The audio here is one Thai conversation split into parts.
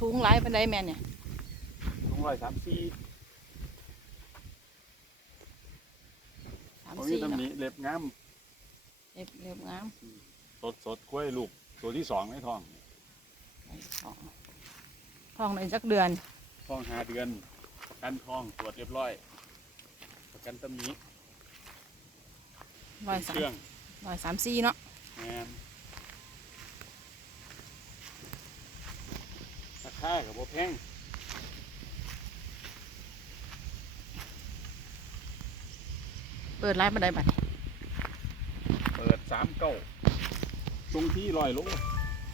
สูงหลายปานใดแม่เนี่ยสองร้อยสามสี่สามเขามีสี่ตำหเนาะนิเล็บงามเรียบเรียบงามสดสดกล้วยลูกตัวที่สองในท้องทองทองในจักเดือนท้องหาเดือนประกันท้องตรวจเรียบร้อย ประกันตำหนิร้อยสามเครื่องร้อยสามสี่เนาะแมนรา คากับโบแพงเปิดร้านปานใดบัดนี้เปิดสามเก้าตรงที่ลอยโล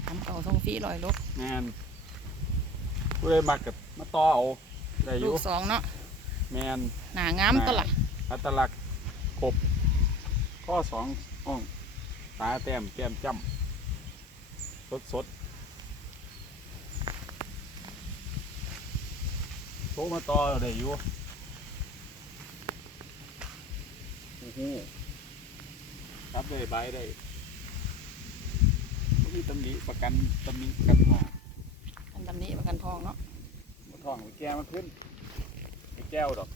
ทำเก่าทรงฟรีร้อยลบแมนผู้ใดมากับมาต่อเอาได้อลูยู่กสองเนาะแมน หนางามตวละอัตลักษณ์ครบข้อสองอ่องตาแต้มแก้มจ้ำสดสด โทรมาต่อได้อยู่โอ้โหครับได้ใบได้บ่มีตำหนิประกันตำหนิประกันห้องอันตำนี้ประกันทองเนาะบ่ท้องไปแก้มาขึ้นไปแก้วดอก